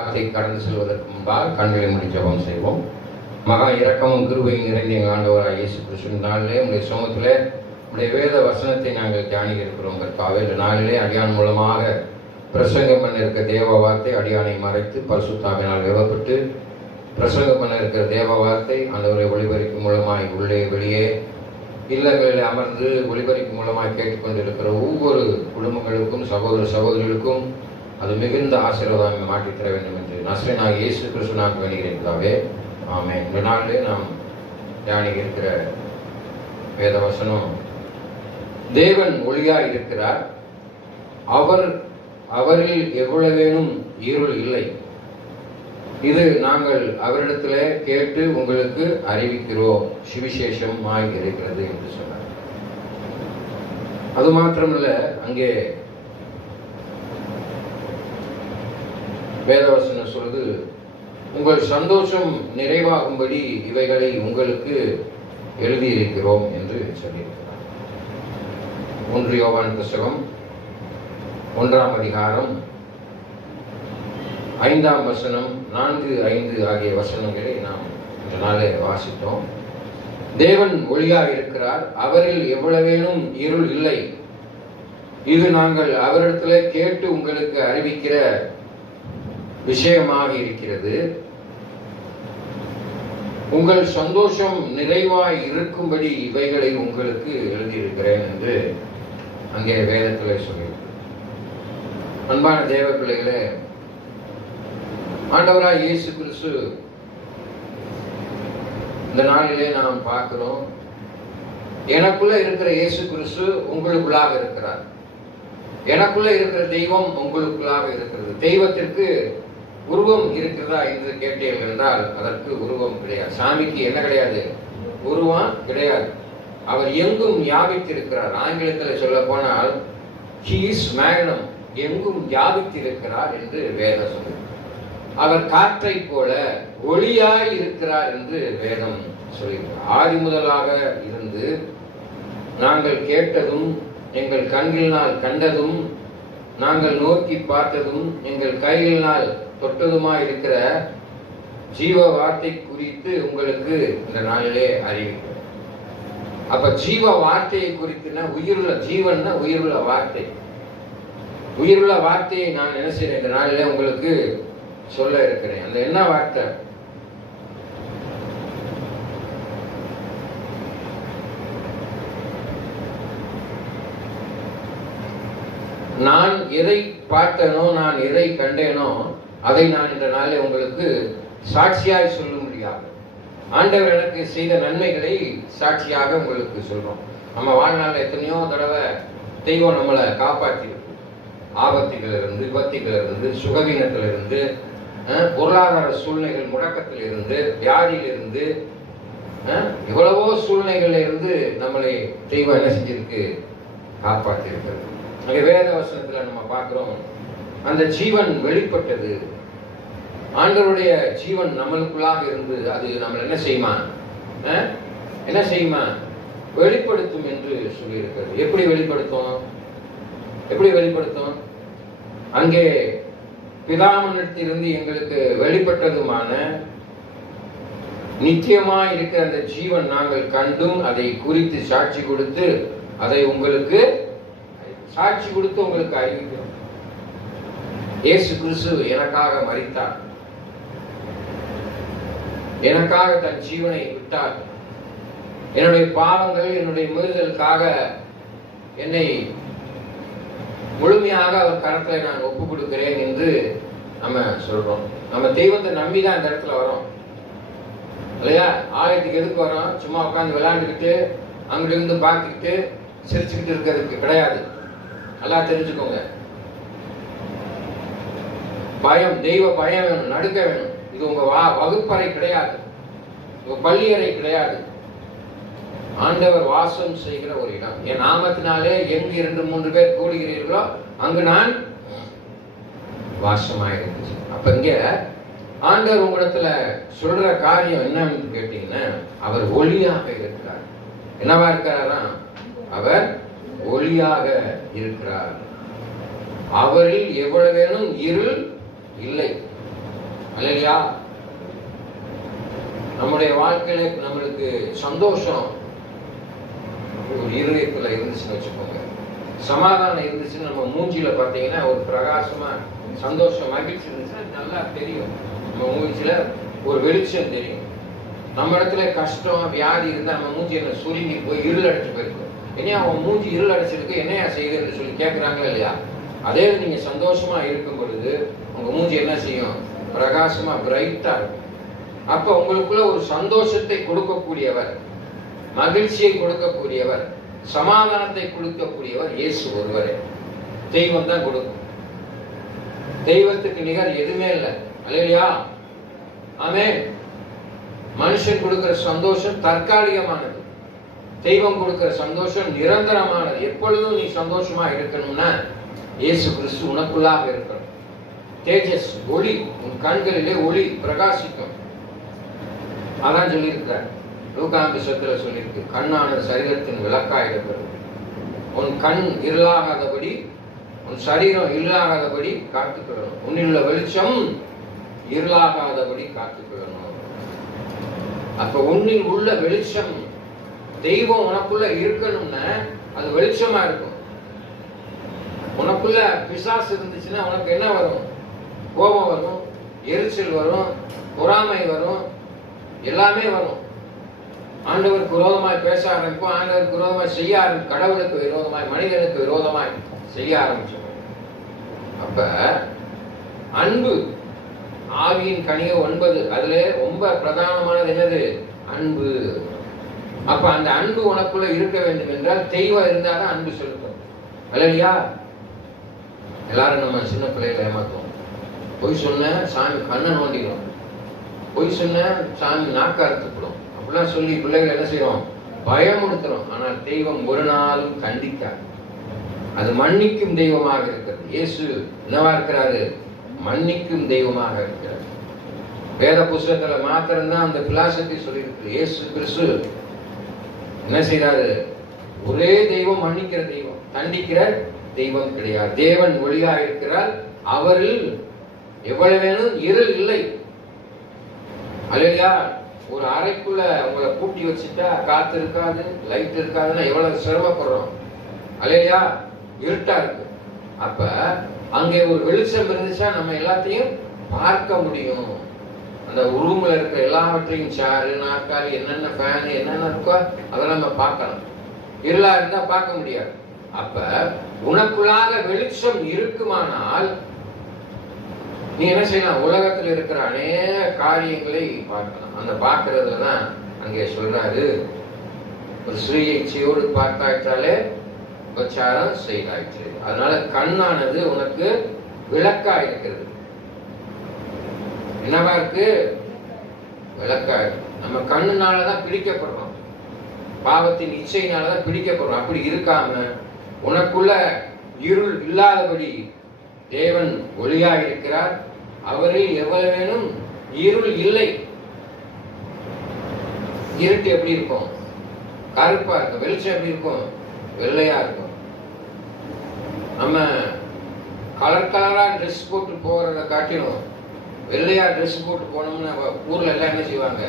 வார்த்தை கடந்து செல்வதற்கு முன்பாக கண்களை மூடி ஜெபம் செய்வோம். மகா இரக்கமும் கிருபையும் நிறைந்த எங்கள் ஆண்டவராகிய இயேசு கிறிஸ்துவின் நாளிலே உங்களுடைய சமூகத்திலே உங்களுடைய வேத வசனத்தை நாங்கள் தியானிக்க இருக்கிறோம். கர்த்தாவே, இந்த நாளிலே அடியான் மூலமாக பிரசங்கம் பண்ண இருக்க தேவ வார்த்தை அடியானை மறைத்து பரிசுத்தாவினால் ஏவப்பட்டு பிரசங்கம் பண்ண இருக்கிற தேவ வார்த்தை ஆண்டவரை ஒளிபரிக்கும் மூலமாய் உள்ளே வெளியே இல்லங்களில் அமர்ந்து ஒளிபரிக்கும் மூலமாய் கேட்டுக்கொண்டிருக்கிற ஒவ்வொரு குடும்பங்களுக்கும் சகோதர சகோதரிகளுக்கும் அது மிகுந்த ஆசீர்வாதமாக மாற்றித் தர வேண்டும் என்று நசரேயனாகிய இயேசு கிறிஸ்துவினால் வேண்டுகிறேன். ஆமென். இந்த நாளிலே நாம் தியானிக்க இருக்கிற வேதவசனம், தேவன் ஒளியாய் இருக்கிறார், அவரில் எவ்வளவேனும் இருள் இல்லை. இது நாங்கள் அவரிடத்திலே கேட்டு உங்களுக்கு அறிவிக்கிறோம், சுவிசேஷமாய் இருக்கிறது என்று சொன்னார். அது மாத்திரமல்ல, அங்கே வேதவசனம் சொல்வது, உங்கள் சந்தோஷம் நிறைவாகும்படி இவைகளை உங்களுக்கு எழுதியிருக்கிறோம் என்று சொல்லியிருக்கிறார். 1 யோவான் புத்தகம் 1ஆம் அதிகாரம் 5ஆம் வசனம் 4, 5 ஆகிய வசனங்களை நாம் இந்த நாளே வாசித்தோம். தேவன் ஒளியாய் இருக்கிறார், அவரில் எவ்வளவேனும் இருள் இல்லை. இது நாங்கள் அவரிடத்திலே கேட்டு உங்களுக்கு அறிவிக்கிற விஷயமாக இருக்கிறது. உங்கள் சந்தோஷம் நிறைவாய் இருக்கும்படி இவைகளை உங்களுக்கு எழுதியிருக்கிறேன் என்று அங்கே வேதத்திலே சொல்லியிருக்கிறது. அன்பான தேவ பிள்ளைகளே, ஆண்டவராய் இயேசு கிறிஸ்து இந்த நாளிலே நாம் பார்க்கிறோம், எனக்குள்ள இருக்கிற இயேசு கிறிஸ்து உங்களுக்குள்ளாக இருக்கிறார். எனக்குள்ள இருக்கிற தெய்வம் உங்களுக்குள்ளாக இருக்கிறது. தெய்வத்திற்கு உருவம் இருக்கிறதா என்று கேட்டீர்கள் என்றால் அதற்கு உருவம் கிடையாது. சாமிக்கு என்ன கிடையாது? உருவம் கிடையாது. அவர் எங்கும் வியாபித்திருக்கிறார். ஆங்கிலத்தில் சொல்ல போனால் he is magnum, எங்கும் வியாபித்திருக்கிறார் என்று வேதம் சொல்லுகிறது. அவர் காற்றை போல ஒளியாய் இருக்கிறார் என்று வேதம் சொல்லுகிறார். ஆதி முதலாக இருந்து நாங்கள் கேட்டதும் எங்கள் கண்களினால் கண்டதும் நாங்கள் நோக்கி பார்த்ததும் எங்கள் கைகளினால் தொட்டதுமாய் இருக்கிற ஜீவ வார்த்தை குறித்து உங்களுக்கு இந்த நாளிலே அறிவிக்கிறோம். அப்ப ஜீவ வார்த்தையை குறித்துனா உயிருள்ள ஜீவன்னா உயிருள்ள வார்த்தை. உயிருள்ள வார்த்தையை நான் என்ன செய்றேன் இந்த நாளிலே உங்களுக்கு சொல்ல இருக்கிறேன். அந்த என்ன வார்த்தை? நான் எதை பார்த்தேனோ, நான் எதை கண்டேனோ அதை நான் இந்த நாளில் உங்களுக்கு சாட்சியாய் சொல்ல முடியாது. ஆண்டவர் எனக்கு செய்த நன்மைகளை சாட்சியாக உங்களுக்கு சொல்றோம். நம்ம வாழ்நாளில் எத்தனையோ தடவை தெய்வம் நம்மளை காப்பாற்றிருக்கு. ஆபத்துகளிலிருந்து, விபத்துகளிலிருந்து, சுகவீனத்திலிருந்து, பொருளாதார சூழ்நிலைகள் முடக்கத்திலிருந்து, வியாதியிலிருந்து, எவ்வளவோ சூழ்நிலைகள்ல இருந்து நம்மளை தெய்வம் என்ன செஞ்சிருக்கு? காப்பாற்றி இருக்கிறது. அங்கே வேத வசனத்துல நம்ம பார்க்கிறோம், அந்த ஜீவன் வெளிப்பட்டது. ஆண்டவருடைய ஜீவன் நம்மளுக்குள்ளாக இருந்து அது நம்மளை என்ன செய்யுமா? என்ன செய்யுமா? வெளிப்படுத்தும் என்று சொல்லி இருக்கிறது. எப்படி வெளிப்படுத்தும்? எப்படி வெளிப்படுத்தும்? அங்கே பிதாவினிடத்திலிருந்து எங்களுக்கு வெளிப்பட்டதுமான நித்தியமாய் இருக்கிற அந்த ஜீவன் நாங்கள் கண்டும் அதை குறித்து சாட்சி கொடுத்து அதை உங்களுக்கு சாட்சி கொடுத்து உங்களுக்கு அறிவிக்கிறோம். இயேசு கிறிஸ்து எனக்காக மரித்தார், எனக்காக தன் ஜீவனை விட்டார். என்னுடைய பாவங்கள், என்னுடைய மீறுதலுக்காக என்னை முழுமையாக அவர் கரத்தில் நான் ஒப்பு கொடுக்கிறேன் என்று நம்ம சொல்றோம். நம்ம தெய்வத்தை நம்பிதான் இந்த இடத்துல வரோம் இல்லையா? ஆலயத்துக்கு எதுக்கு வரோம்? சும்மா உட்காந்து விளையாண்டுக்கிட்டு அங்கிட்ட இருந்து பார்த்துக்கிட்டு சிரிச்சுக்கிட்டு இருக்கிறதுக்கு கிடையாது. நல்லா தெரிஞ்சுக்கோங்க. பயம், தெய்வ பயம் வேணும், நடுக்க வேணும். இது உங்க வகுப்பறை கிடையாது, உங்க பள்ளியறை கிடையாது. ஆண்டவர் வாசம் செய்கிற ஒரு இடம். என் நாமத்தினாலே எங்கு 2, 3 பேர் கூடுகிறீர்களோ அங்கு நான் வாசமாயிருக்கு. அப்ப இங்க ஆண்டவர் உங்களிடத்துல சொல்ற காரியம் என்னன்னு கேட்டீங்கன்னா, அவர் ஒளியாக இருக்கிறார். என்னவா இருக்கிறாரா? அவர் ஒளியாக இருக்கிறார். அவரில் எவ்வளவேனும் இருள் இல்லை. இல்லையா? நம்முடைய வாழ்க்கையில நம்மளுக்கு சந்தோஷம் ஒரு இருதயத்துல இருந்துச்சுன்னு வச்சுக்கோங்க, சமாதானம் இருந்துச்சுன்னு நம்ம மூஞ்சில பார்த்தீங்கன்னா ஒரு பிரகாசமா சந்தோஷம் மகிழ்ச்சி இருந்துச்சுன்னா நல்லா தெரியும். நம்ம மூஞ்சில ஒரு வெளிச்சம் தெரியும். நம்ம இடத்துல கஷ்டம் வியாதி இருந்தா நம்ம மூஞ்சி என்ன சுருங்கி போய் இருள் அடைச்சு போயிருக்கும். என்னையா அவன் மூஞ்சி இருள் அடைச்சிருக்கு, என்னையா செய்யுதுன்னு சொல்லி கேட்கிறாங்களா இல்லையா? அதே நீங்க சந்தோஷமா இருக்கும் பொழுது உங்க மூஞ்சி என்ன செய்யும்? பிரகாசமா பிரைட்டா இருக்கும். அப்ப உங்களுக்குள்ள ஒரு சந்தோஷத்தை கொடுக்கக்கூடியவர், மகிழ்ச்சியை கொடுக்கக்கூடியவர், சமாதானத்தை கொடுக்கக்கூடியவர் இயேசு ஒருவரே. தெய்வம் தான் கொடுக்கும். தெய்வத்துக்கு நிகர் எதுவுமே இல்லை. அல்லேலூயா, ஆமென். மனுஷன் கொடுக்கிற சந்தோஷம் தற்காலிகமானது, தெய்வம் கொடுக்கிற சந்தோஷம் நிரந்தரமானது. எப்பொழுதும் நீ சந்தோஷமா இருக்கணும்னா இயேசு கிறிஸ்து உனக்குள்ளாக இருக்கணும். தேஜஸ், ஒளி, உன் கண்களிலே ஒளி பிரகாசிக்கும். அதான் சொல்லியிருக்கிறார். லூக்கா புத்தகத்துல சொல்லியிருக்கு, கண்ணானது சரீரத்தின் விளக்காயிருக்கிறது. உன் கண் இருளாகாதபடி, உன் சரீரம் இருளாகாதபடி காத்துக்கொள்ளணும். உன்னில் உள்ள வெளிச்சம் இருளாகாதபடி காத்துக்கொள்ளணும். அப்ப உன்னில் உள்ள வெளிச்சம், தெய்வம் உனக்குள்ள இருக்கணும்னா அது வெளிச்சமா இருக்கும். உனக்குள்ள பிசாசு இருந்துச்சுன்னா உனக்கு என்ன வரும்? கோபம் வரும், எரிச்சல் வரும், பொறாமை வரும், எல்லாமே வரும். ஆண்டவருக்கு விரோதமாய் பேச ஆரம்பிப்போம், ஆண்டவருக்கு விரோதமாய் செய்ய ஆரம்பிப்போம், கடவுளுக்கு விரோதமாய் மனிதனுக்கு விரோதமாய் செய்ய ஆரம்பிச்சோம். அப்ப அன்பு ஆவியின் கனியோ 9, அதுல ரொம்ப பிரதானமானது என்னது? அன்பு. அப்ப அந்த அன்பு உனக்குள்ள இருக்க வேண்டும் என்றால் தெய்வம் இருந்தாதான் அன்பு செலுத்தும். இல்லையா? எல்லாரும் நம்ம சின்ன பிள்ளைகளை ஏமாத்துவோம். பொய் சொன்ன சாமி கண்ணை நோண்டிடும், பொய் சொன்ன சாமி நாக்க அறுத்துப்படும், அப்படிலாம் சொல்லி பிள்ளைகள் என்ன செய்வோம்? பயமுறுத்துறோம். ஆனால் தெய்வம் ஒரு நாளும் கண்டிக்காது. அது மன்னிக்கும் தெய்வமாக இருக்கிறது. இயேசு என்னவா இருக்கிறாரு? மன்னிக்கும் தெய்வமாக இருக்கிறார். வேத புஸ்தகத்துல மாத்திரம்தான் அந்த பிலாசபி சொல்லியிருக்கு. இயேசு கிறிஸ்து என்ன செய்யறாரு? ஒரே தெய்வம், மன்னிக்கிற தெய்வம், தண்டிக்கிற தெய்வம் கிடையாது. தேவன் ஒளியா இருக்கிறார், அவரில் எவ்வளவேனும் இருள் இல்லை. அல்லேலூயா. ஒரு அறைக்குள்ள உங்களை பூட்டி வச்சுட்டா காத்து இருக்காது, லைட் இருக்காதுன்னா எவ்வளவு சிரமப்படுறோம். அல்லேலூயா. இருட்டா இருக்கு. அப்ப அங்கே ஒரு வெளிச்சம் இருந்துச்சா நம்ம எல்லாத்தையும் பார்க்க முடியும். அந்த ரூம்ல இருக்கிற எல்லாவற்றையும், சேரு, நாற்காலி, என்னென்ன ஃபேன் என்னென்ன இருக்கோ அதெல்லாம் நம்ம பார்க்கலாம். இருளா இருந்தா பார்க்க முடியாது. அப்ப உனக்குள்ளாக வெளிச்சம் இருக்குமானால் நீ என்ன செய்யலாம்? உலகத்தில் இருக்கிற அநேக காரியங்களை பார்க்கலாம். அந்த பார்க்கறதுல தான் அங்கே சொல்றாரு, ஒரு ஸ்ரீயை இச்சையோடு பார்த்தாயிட்டாலே உபச்சாரம் செய்தாயிற்று. அதனால கண்ணானது உனக்கு விளக்கா இருக்கிறது. என்னவா இருக்கு? விளக்கா இருக்கு. நம்ம கண்ணுனாலதான் பிடிக்கப்படுறோம், பாவத்தின் இச்சையினாலதான் பிடிக்கப்படுறோம். அப்படி இருக்காம உனக்குள்ள இருள் இல்லாதபடி தேவன் ஒளியா இருக்கிறார், அவரில் எவ்வளவேனும் இருள் இல்லை. இருட்டு எப்படி இருக்கும்? கருப்பா இருக்கும். வெளிச்சம் எப்படி இருக்கும்? வெள்ளையா இருக்கும். நம்ம கலர் கலரா ட்ரெஸ் போட்டு போறத காட்டிலும் வெள்ளையா ட்ரெஸ் போட்டு போனோம்னா ஊர்ல எல்லாம் என்ன செய்வாங்க?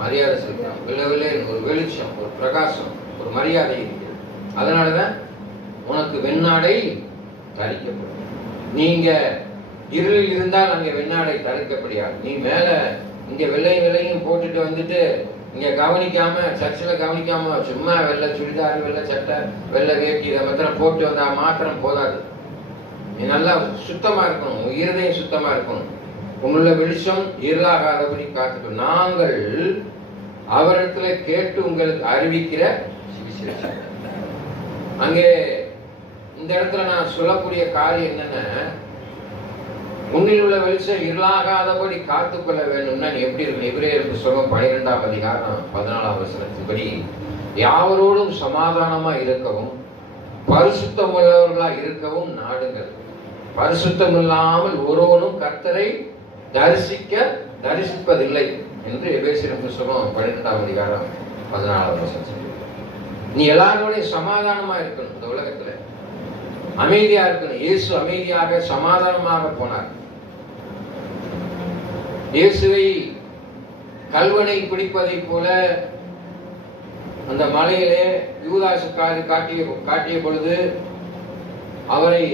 மரியாதை செலுத்துறாங்க. வெள்ளை வெள்ளை ஒரு வெளிச்சம், ஒரு பிரகாசம், ஒரு மரியாதை இருக்கிறது. அதனாலதான் உனக்கு வெண்ணாடை தரிக்கப்படும். நீங்க இருளில் இருந்தால் அங்கே வெண்ணாடை தரிக்கப்படியாது. நீ மேல இங்க வெள்ளையும் போட்டுட்டு வந்துட்டு இங்க கவனிக்காம, சர்ச்சில் கவனிக்காம சும்மா வெள்ளை சுடிதார், வெள்ளை சட்டை, வெள்ளை வேட்டி இதை மாத்திரம் போட்டு வந்தா மாத்திரம் போதாது. நீ நல்லா சுத்தமா இருக்கணும், இருதயம் சுத்தமா இருக்கணும். உங்களுள்ள வெளிச்சம் இருளாகாதபடி காத்துக்கணும். நாங்கள் அவரிடத்துல கேட்டு உங்களுக்கு அறிவிக்கிற சுவிசேஷம். அங்கே இந்த இடத்துல நான் சொல்லக்கூடிய காரியம் என்னன்னா, உன்னில் உள்ள வெளிச்சம் இருளாகாதபடி காத்துக்கொள்ள வேண்டும்னா நீ எப்படி இருக்கணும்? எபிரேயர் புத்தகம் 12ஆம் அதிகாரம் 14ஆம் வசனத்தின்படி, யாவரோடும் சமாதானமா இருக்கவும் பரிசுத்தம் உள்ளவர்களா இருக்கவும் நாடுங்கள். பரிசுத்தம் இல்லாமல் ஒருவனும் கர்த்தரை தரிசிப்பதில்லை என்று எபேசியர் புத்தகம் 12ஆம் அதிகாரம் 14ஆம் வசனம். நீ எல்லாரோடையும் சமாதானமா இருக்கணும். இந்த உலகத்துல அமைதியா இருக்கணும். இயேசு அமைதியாக சமாதானமாக போனார். இயேசுவை கல்வனை பிடிப்பதை போல அந்த மலையிலே யூதாசு காட்டிய பொழுது அவரை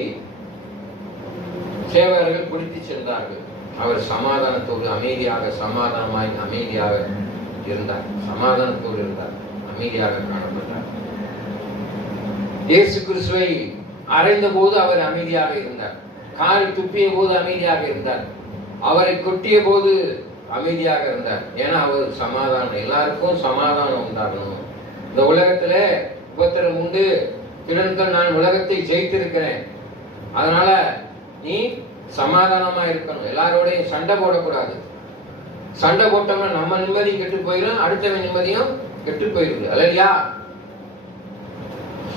சேவகர்கள் பிடித்து சென்றார்கள். அவர் சமாதானத்தோடு சமாதானமாய் அமைதியாக இருந்தார். சமாதானத்தோடு இருந்தார், அமைதியாக காணப்பட்டார். இயேசு கிறிஸ்துவை அறைந்த போது அவர் அமைதியாக இருந்தார். கால் துப்பிய போது அமைதியாக இருந்தார். அவரை கொட்டிய போது அமைதியாக இருந்தார். ஏன்னா அவர் சமாதானம், எல்லாருக்கும் சமாதானம் உண்டாகணும். இந்த உலகத்துல உபத்திரம் உண்டு, கிழன்கள் நான் உலகத்தை ஜெயித்திருக்கிறேன், அதனால நீ சமாதானமா இருக்கணும், எல்லாரோடையும் சண்டை போடக்கூடாது. சண்டை போட்டோம்னா நம்ம நிம்மதியும் கெட்டு போயிடும், அடுத்தவன் நிம்மதியும் கெட்டு போயிடுது. அல்லையா?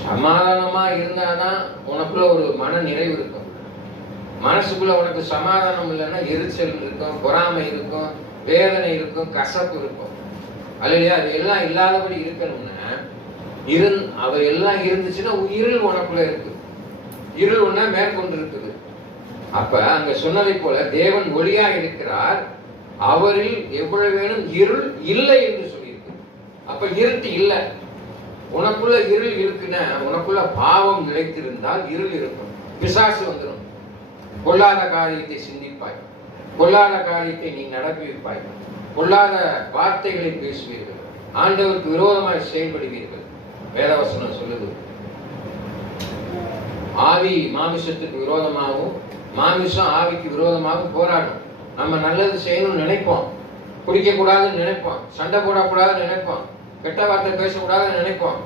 சமாதானமா இருந்தாதான் உனக்குள்ள ஒரு மன நிறைவு இருக்கும். மனசுக்குள்ள உனக்கு சமாதானம் இல்லைன்னா எரிச்சல் இருக்கும், பொறாமை இருக்கும், வேதனை இருக்கும், கசப்பு இருக்கும். அல்லையா? அது எல்லாம் இல்லாதபடி இருக்கணும்னா அவர் எல்லாம் இருந்துச்சுன்னா இருள் உனக்குள்ள இருக்கு. இருள் ஒன்னா மேற்கொண்டு இருக்குது. அப்ப அங்க சொன்னதை போல தேவன் ஒளியா இருக்கிறார், அவரில் எவ்வளவு வேணும் இருள் இல்லை என்று சொல்லியிருக்கு. அப்ப இருட்டு இல்லை. உனக்குள்ள இருள் இருக்குன்னா உனக்குள்ள பாவம் நிலைத்திருந்தால் இருள் இருக்கும், பிசாசு வந்துடும். பொல்லாத காரியத்தை சிந்திப்பாய், பொல்லாத காரியத்தை நீ நடப்பிப்பாய், பொல்லாத வார்த்தைகளை பேசுவீர்கள், ஆண்டவருக்கு விரோதமாய் செயல்படுவீர்கள். வேதவசனம் சொல்லுது, ஆவி மாமிசத்துக்கு விரோதமாகவும் மாமிசம் ஆவிக்கு விரோதமாகவும் போராடும். நம்ம நல்லது செய்யணும்னு நினைப்போம், குடிக்க கூடாதுன்னு நினைப்போம், சண்டை போடக்கூடாதுன்னு நினைப்போம், கெட்ட வார்த்தை பேசக்கூடாதுன்னு நினைப்போம்,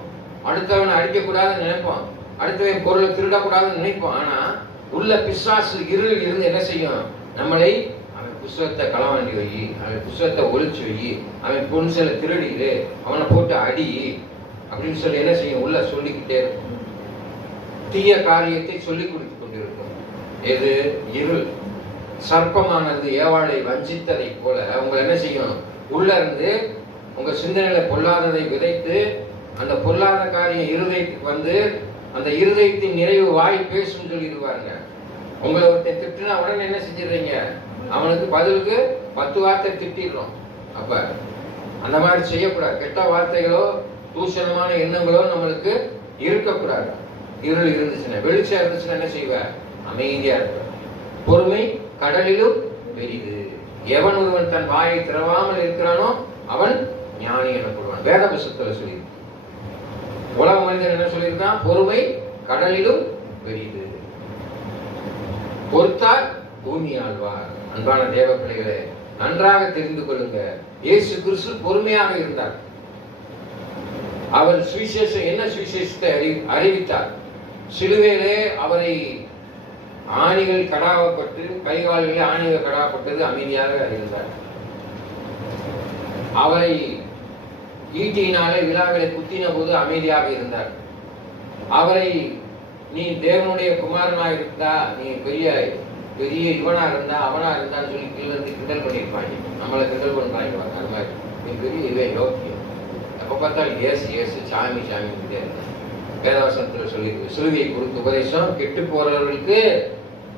அடுத்தவனை அடிக்கக்கூடாதுன்னு நினைப்போம், அடுத்தவன் பொருளை திருடக்கூடாதுன்னு நினைப்போம். ஆனா உள்ள பிசாசு இருள் இருந்து என்ன செய்யும்? நம்மளை அவன் புஸ்தகத்தை களவாண்டி வை, அவன் புஸ்தகத்தை ஒழிச்சு வை, அவன் பொன்சலை திருடிடு, அவனை போட்டு அடி அப்படின்னு சொல்லி என்ன செய்யும்? உள்ள சொல்லிக்கிட்டே இருக்கும். தீய காரியத்தை சொல்லிக் கொடுத்து கொண்டிருக்கும். எது? இருள். சர்ப்பமானது ஏவாளை வஞ்சித்ததை போல உங்களை என்ன செய்யும்? உள்ள இருந்து உங்க சிந்தனையில பொல்லாததை விதைத்து அந்த பொல்லாத காரியம் இருதயத்துக்கு வந்து அந்த இருதயத்தின் நிறைவு வாய் பேசும் சொல்லிடுவாருங்க. உங்களை ஒருத்தன் திட்டுனா உடனே என்ன செஞ்சிடுறீங்க? அவனுக்கு பதிலுக்கு 10 வார்த்தை திட்டிடுறோம். அப்ப அந்த மாதிரி செய்யக்கூடாது. கெட்ட வார்த்தைகளோ தூஷணமான எண்ணங்களோ நம்மளுக்கு இருக்கக்கூடாது. இருள் இருந்துச்சுன்னா, வெளிச்சம் இருந்துச்சுன்னா என்ன செய்வ? அமைதியா இருக்க. பொறுமை கடலிலும் பெரிது. எவன் ஒருவன் தன் வாயை திறவாமல் இருக்கிறானோ அவன் ஞானி எனப்படுவான். வேத புஸ்தகத்துல சொல்லி உலக மனிதன் என்ன சொல்லியிருக்கான்? பொறுமை கடலிலும் பெரிது, பொறுத்தார் பூமி ஆழ்வார். அன்பான தேவ பிள்ளைகளே, நன்றாக தெரிந்து கொள்ளுங்க, இயேசு கிறிஸ்து பொறுமையாக இருந்தார். அவர் சுவிசேஷம் என்ன சுவிசேஷத்தை அறிவித்தார். சிலுவையிலே அவரை ஆணிகள் கடாவப்பட்டு, கைகாலிலே ஆணிகள் கடாவப்பட்டது, அமைதியாக இருந்தார். அவரை ஈட்டியினாலே விழாவிலே குத்தின போது அமைதியாக இருந்தார். அவரை நீ தேவனுடைய குமாரனாக இருந்தா, நீ பெரிய பெரிய இவனா இருந்தா அவனா இருந்தான்னு சொல்லி கீழே இருந்து கிண்டல் பண்ணியிருப்பாங்க. நம்மளை கிண்டல் பண்றாங்க. அது மாதிரி நீ பெரிய இவன் யோக்கியம், எப்ப பார்த்தாலும் ஏசு ஏசு சாமி சாமி கிட்டே இருந்தா. வேதவசனத்துல சொல்லியிருக்கு, சிலுவையை குறித்து உபதேசம் கெட்டு போறவர்களுக்கு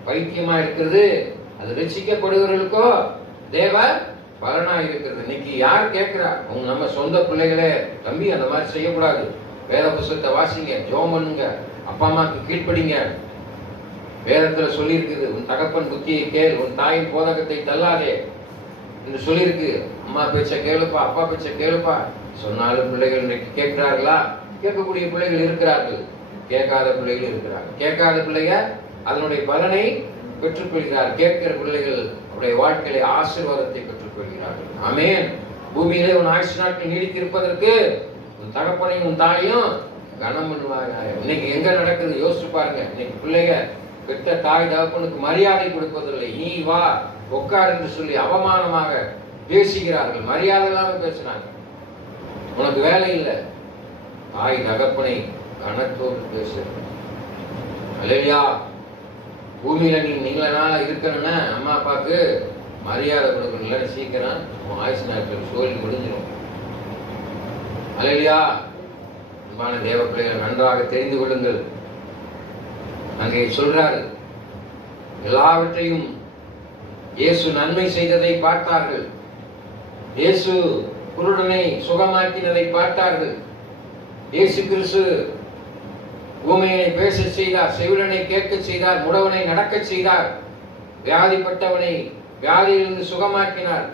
பைத்தியமா இருக்கிறது, அது ரட்சிக்கப்படுகிறவர்களுக்கோ தேவ பலனா இருக்கிறது. இன்னைக்கு யார் கேட்கிறா? அவங்க நம்ம சொந்த பிள்ளைகளே, தம்பி அந்த மாதிரி செய்யக்கூடாது, வேத புஸ்தகத்தை வாசிங்க, ஜெபம் பண்ணுங்க, அப்பா அம்மாக்கு கீழ்ப்படிங்க. வேதத்துல சொல்லி இருக்குது, உன் தகப்பன் புத்தியை கேள், உன் தாயின் போதகத்தை தள்ளாதே என்று சொல்லியிருக்கு. அம்மா பேச்ச கேளுப்பா, அப்பா பேச்ச கேளுப்பா சொன்னாலும் பிள்ளைகள் இன்னைக்கு கேட்கிறார்களா? கேட்கக்கூடிய பிள்ளைகள் இருக்கிறார்கள், கேட்காத பிள்ளைகள் இருக்கிறார்கள். கேட்காத பிள்ளைங்க அதனுடைய பலனை பெற்றுக்கொள்கிறார். கேட்கிற பிள்ளைகள் அவருடைய வாழ்க்கையில ஆசீர்வாதத்தை பெற்றுக்கொள்கிறார்கள். ஆமென். பூமியிலே உன் ஆயுசு நாட்கள் நீடித்திருப்பதற்கு உன் தகப்பனையும் உன் தாயும் கனம் பண்ணுவாங்க. இன்னைக்கு எங்க நடக்குது யோசிச்சு பாருங்க. இன்னைக்கு பிள்ளைங்க பெற்ற தாய் தகப்பனுக்கு மரியாதை கொடுப்பதில்லை. நீ வா உட்கார் என்று சொல்லி அவமானமாக பேசுகிறார்கள், மரியாதை இல்லாம பேசுறாங்க. உனக்கு வேலை இல்லை, தாய் தகப்பனை கனத்தோடு பேசு. அல்லேலூயா. பூமியில நீங்களனால இருக்கணும்னா அம்மா அப்பாவுக்கு மரியாதை கொடுக்கணும். இல்லை சீக்கிரம் உன் ஆயுசு நாட்கள் சோழி முடிஞ்சிடும். அல்லேலூயா. அன்பான தேவ பிள்ளைகள், நன்றாக தெரிந்து கொள்ளுங்கள். அங்கே சொல்றாரு, எல்லாவற்றையும் இயேசு நன்மை செய்ததை பார்த்தார்கள். இயேசு குருடனை சுகமாக்கினதை பார்த்தார்கள். இயேசு கிறிஸ்து ஊமையை பேச செய்தார், செவிடனை கேட்க செய்தார், முடவனை நடக்க செய்தார், வியாதிப்பட்டவனை வியாதியிலிருந்து சுகமாக்கினார்,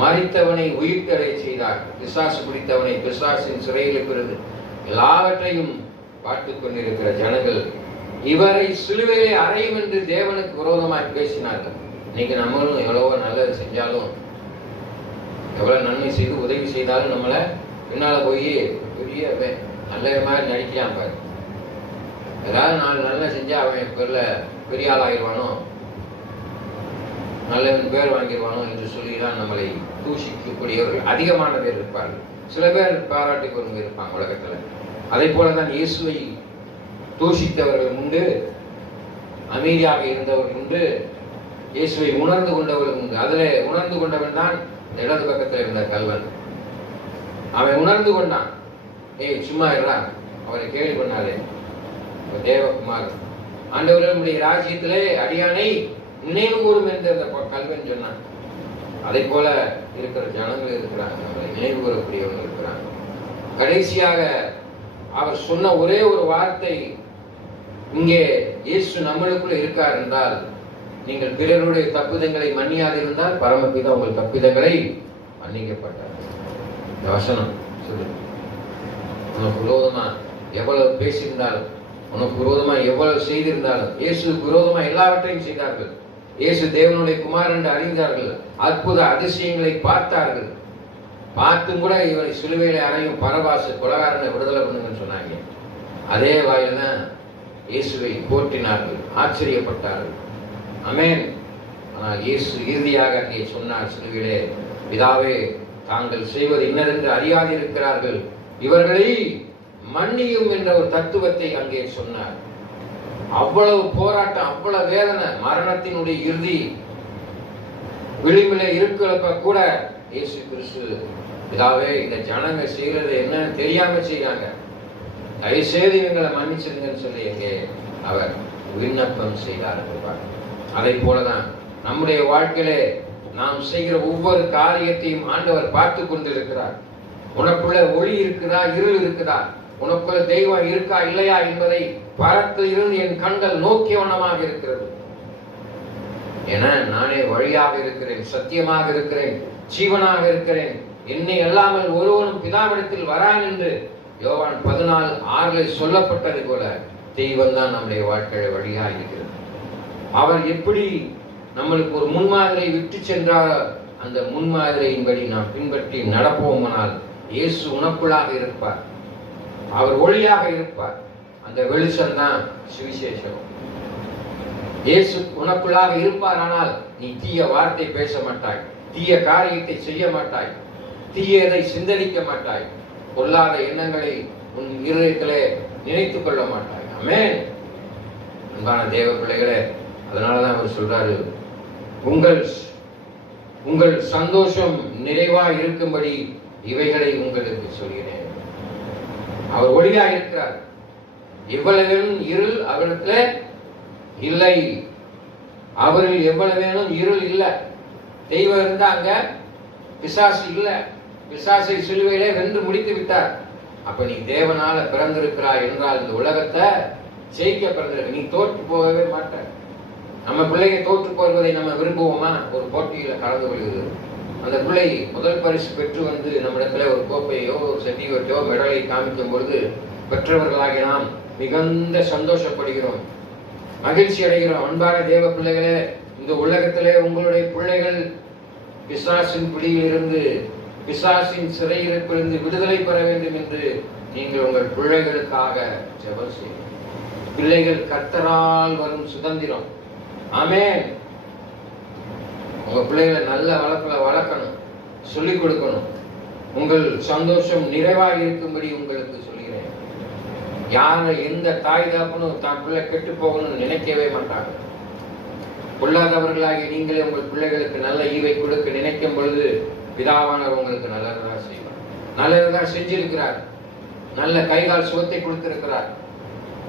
மரித்தவனை உயிர்த்தடைய செய்தார், பிசாசு பிடித்தவனை பிசாசின் சிறையில் இருக்கிறது. எல்லாவற்றையும் பார்த்துக் கொண்டிருக்கிற ஜனங்கள் இவரை சிலுவையை அறையும் என்று தேவனுக்கு விரோதமாய் பேசினார்கள். இன்னைக்கு நம்மளும் எவ்வளவோ நல்லது செஞ்சாலும், எவ்வளவு நன்மை செய்து உதவி செய்தாலும் நம்மளை பின்னால போய் பெரிய நல்ல மாதிரி நடிக்கலாம் பாரு. ஏதாவது நாலு நல்லா செஞ்சா அவன் பெரிய ஆள் ஆகிடுவானோ, நல்லவன் பேர் வாங்கிடுவானோ என்று சொல்லிதான் நம்மளை தூஷிக்கக்கூடியவர்கள் அதிகமான பேர் இருப்பார்கள். சில பேர் பாராட்டுக்கு இருப்பாங்க உலகத்துல. அதை போலதான் இயேசுவை தூஷித்தவர்கள் உண்டு, அமைதியாக இருந்தவர்கள் உண்டு, இயேசுவை உணர்ந்து கொண்டவர்கள் உண்டு. அதுல உணர்ந்து கொண்டவன் தான் இடது பக்கத்தில் இருந்த கல்வன். அவன் உணர்ந்து கொண்டான். சும்மா இருடா, அவரை கேள்வி பண்ணாதே, தேவகுமார் ஆண்டவருடைய ராஜ்யத்திலே அடியானை நினைவு கூறும் என்று அந்த கல்வன் சொன்னான். அதை போல இருக்கிற ஜனங்கள் இருக்கிறாங்க, அவரை நினைவு கூறக்கூடியவங்க இருக்கிறாங்க. கடைசியாக அவர் சொன்ன ஒரே ஒரு வார்த்தை, இங்கே இயேசு நம்மளுக்குள்ள இருக்கார் என்றால், நீங்கள் பிறருடைய தப்பிதங்களை மன்னியாதிருந்தால் பரமபிதா உங்கள் தப்பிதங்களை மன்னிக்கப்பட்டார். இந்த வசனம் சொல்லு. உனக்கு விரோதமா எவ்வளவு பேசியிருந்தாலும், உனக்கு விரோதமா எவ்வளவு செய்திருந்தாலும், இயேசுக்கு விரோதமா எல்லாவற்றையும் செய்தார்கள். இயேசு தேவனுடைய குமாரன் என்று அறிந்தார்கள். அற்புத அதிசயங்களை பார்த்தார்கள். பார்த்தும் கூட இவரை சிலுவையில அறையும் பரபாசு கொலகாரனை விடுதலை பண்ணுங்கன்னு சொன்னாங்க. அதே வாயில தான் இயேசுவை போற்றினார்கள், ஆச்சரியப்பட்டார்கள். ஆமென். ஆனால் இயேசு இறுதியாக அங்கே சொன்னார் சிலுவையிலே, பிதாவே தாங்கள் செய்வது இன்னதென்று அறியாதிருக்கிறார்கள், இவர்களை மன்னியும் என்ற ஒரு தத்துவத்தை அங்கே சொன்னார். அவ்வளவு போராட்டம், அவ்வளவு வேதனை, மரணத்தினுடைய இறுதி விளிம்பில இருக்கிறப்ப கூட இயேசு கிறிஸ்து, பிதாவே இந்த ஜனங்க செய்யறது என்னன்னு தெரியாம செய்யறாங்க, தயவுசெய்து இவங்களை மன்னிச்சிருங்கன்னு சொல்லி எங்கே அவர் விண்ணப்பம் செய்தார்கள். அதை போலதான் நம்முடைய வாழ்க்கையிலே நாம் செய்கிற ஒவ்வொரு காரியத்தையும் ஆண்டவர் பார்த்து கொண்டிருக்கிறார். உனக்குள்ள ஒளி இருக்குதா, இருள் இருக்குதா, உனக்குள்ள தெய்வம் இருக்கா இல்லையா என்பதை பரத்தில் இருந்து என் கண்கள் நோக்கிய வண்ணமாக இருக்கிறது. என நானே வழியாக இருக்கிறேன், சத்தியமாக இருக்கிறேன், ஜீவனாக இருக்கிறேன், என்னை அல்லாமல் ஒருவனும் பிதாவிடத்தில் வரான் என்று யோவான் 14:6 சொல்லப்பட்டது போல தெய்வம் தான் நம்முடைய வாழ்க்கையை வழியாக இருக்கிறது. அவர் எப்படி நம்மளுக்கு ஒரு முன்மாதிரியை விட்டு சென்றால் அந்த முன்மாதிரியின்படி நாம் பின்பற்றி நடப்போமானால் இயேசு உனக்குள்ளாக இருப்பார், அவர் ஒளியாக இருப்பார். அந்த வெளிச்சம் தான் சுவிசேஷம். இயேசு உனக்குள்ளாக இருப்பார். ஆனால் நீ தீய வார்த்தை பேச மாட்டாய், தீய காரியத்தை செய்ய மாட்டாய், தீயதை சிந்தரிக்க மாட்டாய், பொல்லாத எண்ணங்களை உன் இருதயத்திலே நினைத்துக் கொள்ள மாட்டாய். ஆமென். அன்பான தேவ பிள்ளைகளே, அதனாலதான் அவர் சொல்றாரு, உங்கள் சந்தோஷம் நிறைவா இருக்கும்படி இவைகளை உங்களுக்கு சொல்கிறேன். அவர் ஒளியா இருக்கிறார். எவ்வளவேனும் இருள் அவரிடத்துல இல்லை, அவரில் எவ்வளவேனும் இருள் இல்லை. தெய்வம் இருந்தா அங்க பிசாசு இல்ல. பிசாசை சிலுவையிலே வென்று முடித்து விட்டார். அப்ப நீ தேவனால பிறந்திருக்கிறாய் என்றால் இந்த உலகத்தை ஜெயிக்க பிறந்திருக்க, நீ தோற்று போகவே மாட்ட. நம்ம பிள்ளைங்க தோற்று போவதை நம்ம விரும்புவோமா? ஒரு போட்டியில கலந்து கொள்கிறது, அந்த பிள்ளை முதல் பரிசு பெற்று வந்து நம்மிடத்துல ஒரு கோப்பையோ ஒரு சர்டிபிகேட்டோ மெடலை காமிக்கும் பொழுது பெற்றவர்களாகி நாம் மிகுந்த சந்தோஷப்படுகிறோம், மகிழ்ச்சி அடைகிறோம். அன்பான தேவ பிள்ளைகளே, இந்த உலகத்திலே உங்களுடைய பிள்ளைகள் பிசாசின் பிடியிலிருந்து, பிசாசின் சிறையிருப்பிலிருந்து விடுதலை பெற வேண்டும் என்று நீங்கள் உங்கள் பிள்ளைகளுக்காக ஜெபம் செய்யுங்கள். பிள்ளைகள் கர்த்தரால் வரும் சுதந்திரம். ஆமென். உங்க பிள்ளைகளை நல்ல வளர்ப்புல வளர்க்கணும், சொல்லிக் கொடுக்கணும். உங்கள் சந்தோஷம் நிறைவாக இருக்கும்படி உங்களுக்கு சொல்கிறேன். யாரை எந்த தாய் தாப்பனும் தான் பிள்ளை கெட்டு போகணும்னு நினைக்கவே மாட்டாங்க. பொல்லாதவர்களாகி நீங்களே உங்கள் பிள்ளைகளுக்கு நல்ல ஈவை கொடுக்க நினைக்கும் பொழுது பிதாவானவர் உங்களுக்கு நல்லதாக செய்வார். நல்லதாக செஞ்சிருக்கிறார். நல்ல கைகால் சுகத்தை கொடுத்திருக்கிறார்,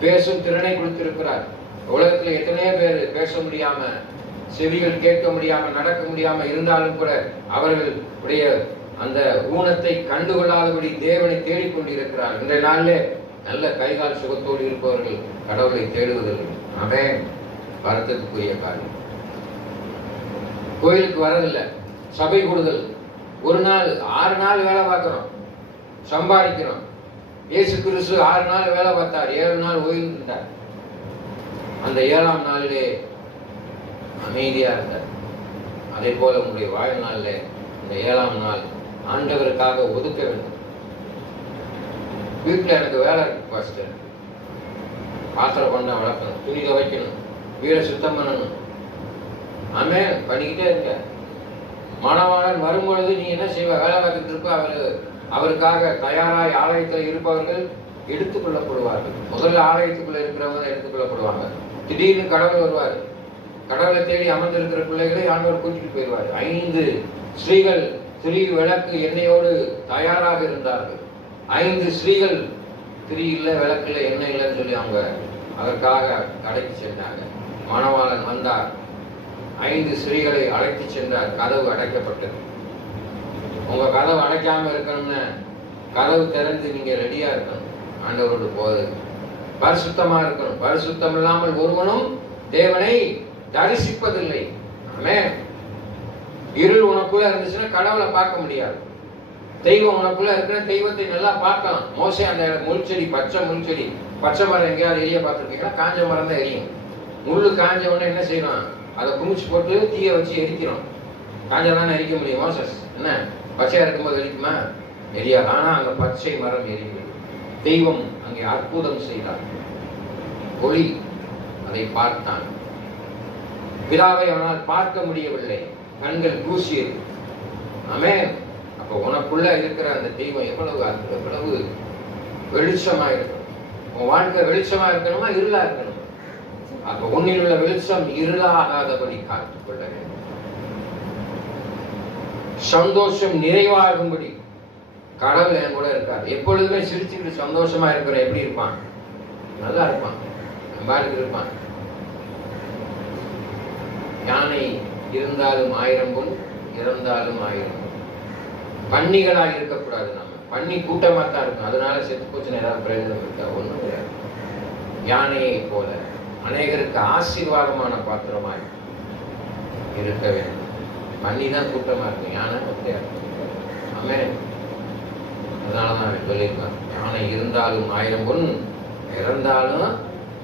பேசும் திறனை கொடுத்திருக்கிறார். உலகத்துல எத்தனையோ பேர் பேச முடியாம செவிகள் கேட்க முடியாம நடக்க முடியாம இருந்தாலும் கூட அவர்களுடைய அந்த ஊனத்தை கண்டுகொள்ளாதபடி தேவனை தேடிக்கொண்டிருக்கிறார். இன்றைய நாளிலே நல்ல கைகால் சுகத்தோடு இருப்பவர்கள் கடவுளை தேடுவதில்லை. அவன் வரத்துக்குரிய காரியம். கோயிலுக்கு வரதில்லை, சபை கூடுதல், ஒரு நாள் 6 நாள் வேலை பார்க்கிறோம், சம்பாதிக்கிறோம். இயேசு கிறிஸ்து 6 நாள் வேலை பார்த்தார், 7 நாள் ஓய்வு இருந்தார். அந்த 7ஆம் நாளிலே அமைதியா இருந்தார். அதே போல உங்களுடைய வாழ்நாளில் இந்த 7ஆம் நாள் ஆண்டவருக்காக ஒதுக்க வேண்டும். வீட்டில் எனக்கு வேலை இருக்கு பாஸ்டர், பாத்திரம் பண்ண வளர்க்கணும், துணி துவைக்கணும், வீடை சுத்தம் பண்ணணும், ஆமென் பண்ணிக்கிட்டே இருக்க. மணவாளன் வரும்பொழுது நீ என்ன செய்வ? வேலை பார்த்துட்டு இருப்ப. அவருக்காக தயாராய் ஆலயத்தில் இருப்பவர்கள் எடுத்துக் கொள்ளப்படுவார்கள். முதல்ல ஆலயத்துக்குள்ள இருக்கிறவங்க எடுத்துக் கொள்ளப்படுவாங்க. திடீர்னு கடவுள் வருவார். கடவுளை தேடி அமர்ந்திருக்கிற பிள்ளைகளை ஆண்டவர் கூட்டிட்டு போயிடுவார். 5 ஸ்ரீகள் திரி விளக்கு எண்ணெயோடு தயாராக இருந்தார்கள். 5 ஸ்ரீகள் திரி இல்லை, விளக்கு இல்லை, எண்ணெய் இல்லைன்னு சொல்லி அவங்க அதற்காக கடைக்கு சென்றாங்க. மணவாளன் வந்தார், 5 ஸ்ரீகளை அழைத்து சென்றார். கதவு அடைக்கப்பட்டது. உங்க கதவு அடைக்காம இருக்கணும்னு கதவு திறந்து நீங்க ரெடியா இருக்கணும். ஆண்டவரோடு போவது பரிசுத்தமா இருக்கணும். பரிசுத்தம் இல்லாமல் ஒருவனும் தேவனை தரிசிப்பதில்லை. ஆமென். இருள் உனக்குள்ள இருந்துச்சுன்னா கடவுளை பார்க்க முடியாது. தெய்வம் உனக்குள்ள இருக்கிற தெய்வத்தை நல்லா பார்க்கலாம். மோசே அந்த முள்செடி, பச்சை மரம் எங்கேயாவது எரிய பார்த்துருக்கீங்கன்னா காஞ்ச மரம் தான் எரியும். முள்ளு காஞ்ச உடனே என்ன செய்யணும்? அதை குமிச்சு போட்டு தீய வச்சு எரிக்கிறோம். காஞ்சதானே எரிக்க முடியும். மோசஸ் என்ன பச்சையா இருக்கும்போது எரிக்குமா? எரியாது. ஆனா அங்க பச்சை மரம் எரியும். தெய்வம் அங்கே அற்புதம் செய்தார். ஒளி அதை பார்த்தான். பிதாவை அவனால் பார்க்க முடியவில்லை, கண்கள் கூசியது. ஆமென். அப்ப உனக்குள்ள இருக்கிற அந்த தெய்வம் எவ்வளவு வெளிச்சமா இருக்கணும். உன் வாழ்க்கை வெளிச்சமா இருக்கணுமா, இருளா இருக்கணும்? அப்ப உன்னில் உள்ள வெளிச்சம் இருளாகாதபடி காத்துக்கொள்ள வேண்டும். சந்தோஷம் நிறைவாகும்படி கடவுள் என் கூட இருக்கார். எப்பொழுதுமே சிரிச்சுக்கிட்டு சந்தோஷமா இருக்கிற எப்படி இருப்பான்? நல்லா இருப்பான், நம்பாருக்கு இருப்பான். யானை இருந்தாலும் 1000 பொன், இறந்தாலும் 1000 பொன். பன்னிகளா இருக்கக்கூடாது. நம்ம பன்னி கூட்டமா தான் இருக்கும். அதனால செத்து போச்சுன்னு ஏதாவது பிரயோஜனம் இருக்கா? ஒண்ணும் கிடையாது. யானையை போல அநேகருக்கு ஆசீர்வாதமான பாத்திரமாய் இருக்க வேண்டும். பன்னி தான் கூட்டமா இருக்கும், யானை கிடையாது. ஆமென். அதனாலதான் அவன் சொல்லியிருக்கான், யானை இருந்தாலும் 1000 பொன், இறந்தாலும்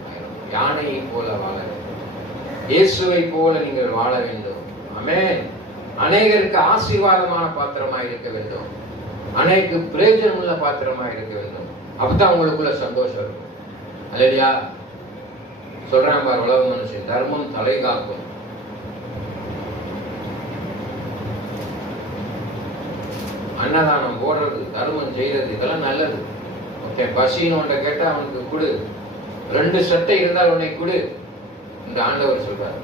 1000. யானையை போல வாழ வேண்டும். இயேசுவை போல நீங்கள் வாழ வேண்டும். ஆமென். அநேகருக்கு ஆசீர்வாதமான பாத்திரமாக இருக்க வேண்டும். அநேகருக்கு பிரயோஜனம் உள்ள பாத்திரமாக இருக்க வேண்டும். அப்பதான் உங்களுக்குள்ள சந்தோஷம் இருக்கும். அல்லையா? சொல்றான் பார் உலக மனுஷன், தர்மம் தலை காக்கும். அன்னதானம் போடுறது, தர்மம் செய்யறது, இதெல்லாம் நல்லது. ஓகே, பசின்னு ஒன்றை கேட்டா அவனுக்கு கொடு. 2 சட்டை இருந்தால் உன்னை கொடு இந்த ஆண்டவர் சொல்றார்.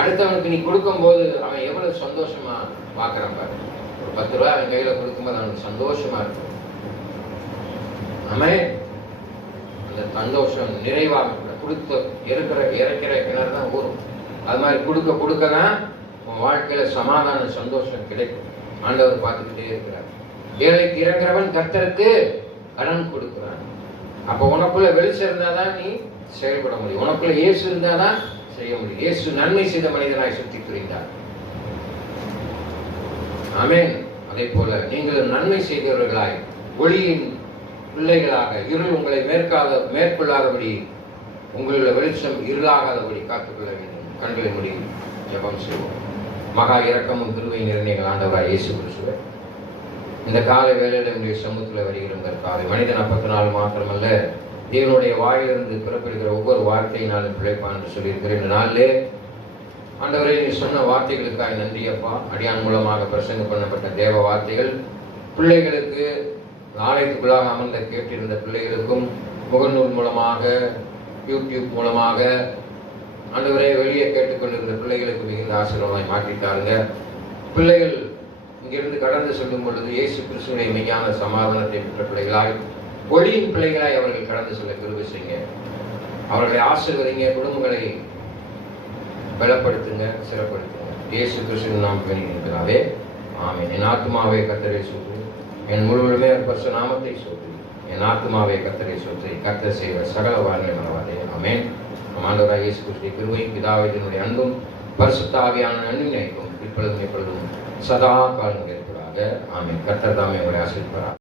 அடுத்தவனுக்கு நீ கொடுக்கும் போது அவன் எவ்வளவு சந்தோஷமா பாக்குறான் பாரு. ஒரு 10 ரூபாய் அவன் கையில கொடுக்கும்போது அவனுக்கு சந்தோஷமா இருக்கும். ஆமே. அந்த சந்தோஷம் நிறைவாக கொடுத்த இறக்கிற கிணறு தான் ஊறும். அது மாதிரி கொடுக்க தான் உன் வாழ்க்கையில சமாதான சந்தோஷம் கிடைக்கும். ஆண்டவர் பார்த்துக்கிட்டே இருக்கிறார். ஏழைக்கு இறங்குறவன் கர்த்தருக்கு கடன் கொடுக்கிறான். அப்ப உனக்குள்ள வெளிச்சம் இருந்தாதான் நீ செயல்பட முடியும். உனக்குள்ள இயேசு இருந்தாதான் செய்ய முடியும். இயேசு நன்மை செய்த மனிதனாய் சுற்றி புரிந்தார். ஆமென். அதே போல நீங்களும் நன்மை செய்தவர்களாய், ஒளியின் பிள்ளைகளாக, இருள் உங்களை மேற்கொள்ளாதபடி, உங்களுடைய வெளிச்சம் இருளாகாதபடி காத்துக்கொள்ள வேண்டும். கண்களை மூடி ஜெபம் செய்வோம். மகா இரக்கமும் கிருபை நிறைந்த ஆண்டவராய் இயேசு கிறிஸ்துவே, இந்த காலை வேளையில உங்களுடைய சமூகத்தில் வருகிற காலை மனிதன் அப்பத்தினால் மாத்திரமல்ல, தேவனுடைய வாயிலிருந்து பிறப்பிருக்கிற ஒவ்வொரு வார்த்தையினாலும் பிழைப்பான் என்று சொல்லியிருக்கிறேன். இந்த நாளிலே ஆண்டவரே, நீ சொன்ன வார்த்தைகளுக்காக நன்றி அப்பா. அடியான் மூலமாக பிரசங்கம் பண்ணப்பட்ட தேவ வார்த்தைகள் பிள்ளைகளுக்கு, ஆலயத்துக்குள்ளாக அமர்ந்த கேட்டிருந்த பிள்ளைகளுக்கும், முகநூல் மூலமாக, யூடியூப் மூலமாக ஆண்டவரே வெளியே கேட்டுக்கொண்டிருந்த பிள்ளைகளுக்கு மிகுந்த ஆசீர்வாதமாய் மாற்றிட்டாருங்க. பிள்ளைகள் இங்கிருந்து கடந்து செல்லும் பொழுது இயேசு கிறிஸ்துவின் மெய்யான சமாதானத்தை பெற்ற பிள்ளைகளாய், ஒளியின் பிள்ளைகளாய் அவர்கள் கடந்து செல்ல கிருபை செய்யுங்க. அவர்களை ஆசீர்வதிங்க. குடும்பங்களை பலப்படுத்துங்க, சிறப்படுத்துங்க. இயேசு கிறிஸ்துவின் நாமத்தில் வேண்டுகிறேன். ஆமென். என் ஆத்துமாவே கர்த்தரை சோத்திரி, என் முழுவதுமே பரிசுத்த நாமத்தை சோத்திரி. என் ஆத்துமாவே கர்த்தரை சோத்திரி, கர்த்தர் செய்த சகல வார்த்தை மறவாதே. ஆமென். நம் ஆண்டவராகிய இயேசு கிறிஸ்துவின் கிருபையும் பிதாவினுடைய அன்பும் பரிசுத்த ஆவியான நன்மைக்கும் இப்பொழுதும் சதா காலம் ஏற்படாக. ஆமென். கர்த்தர் தாமே உங்களை ஆசீர்வதிப்பாராக.